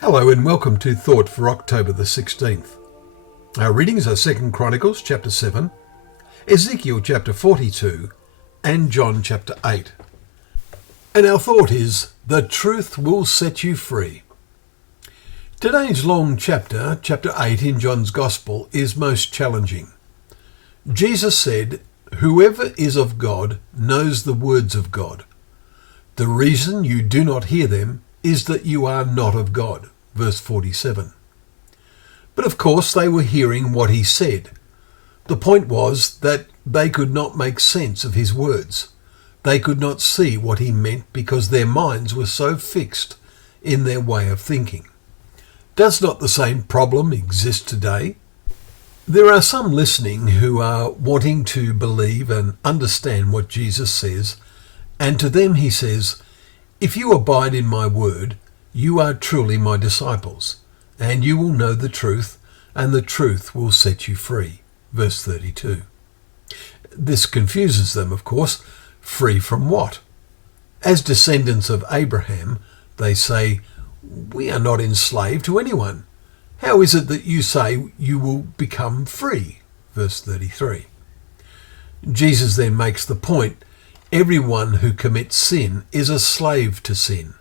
Hello and welcome to Thought for October the 16th. Our readings are 2 Chronicles chapter 7, Ezekiel chapter 42 and John chapter 8. And our thought is, the truth will set you free. Today's long chapter, chapter 8 in John's Gospel, is most challenging. Jesus said, "Whoever is of God knows the words of God. The reason you do not hear them is that you are not of God." Verse 47. But of course they were hearing what he said. The point was that they could not make sense of his words. They could not see what he meant because their minds were so fixed in their way of thinking. Does not the same problem exist today? There are some listening who are wanting to believe and understand what Jesus says, and to them he says, "If you abide in my word, you are truly my disciples, and you will know the truth, and the truth will set you free." Verse 32. This confuses them, of course. Free from what? As descendants of Abraham, they say, "We are not enslaved to anyone. How is it that you say you will become free?" Verse 33. Jesus then makes the point, everyone who commits sin is a slave to sin.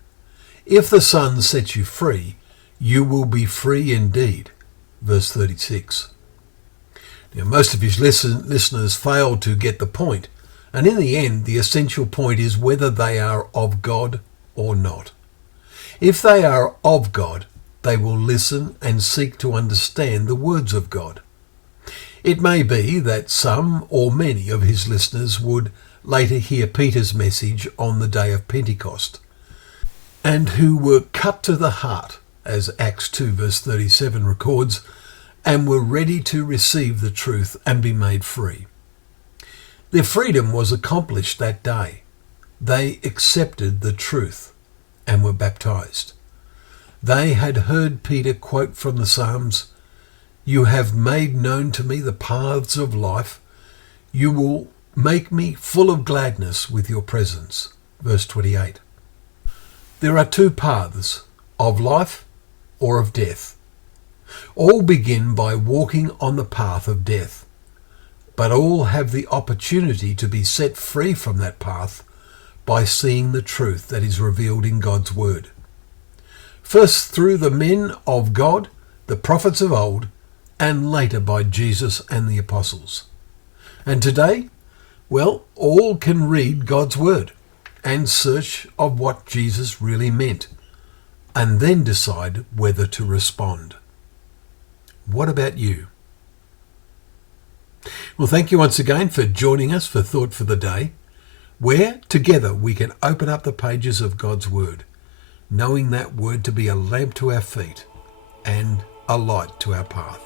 If the Son sets you free, you will be free indeed. Verse 36. Now, most of his listeners failed to get the point, and in the end, the essential point is whether they are of God or not. If they are of God, they will listen and seek to understand the words of God. It may be that some or many of his listeners would later hear Peter's message on the day of Pentecost, and who were cut to the heart, as Acts 2 verse 37 records, and were ready to receive the truth and be made free. Their freedom was accomplished that day. They accepted the truth and were baptized. They had heard Peter quote from the Psalms, "You have made known to me the paths of life. You will make me full of gladness with your presence." Verse 28. There are two paths, of life or of death. All begin by walking on the path of death, but all have the opportunity to be set free from that path by seeing the truth that is revealed in God's word. First through the men of God, the prophets of old, and later by Jesus and the apostles. And today, well, all can read God's word and search of what Jesus really meant, and then decide whether to respond. What about you? Well, thank you once again for joining us for Thought for the Day, where together we can open up the pages of God's word, knowing that word to be a lamp to our feet and a light to our path.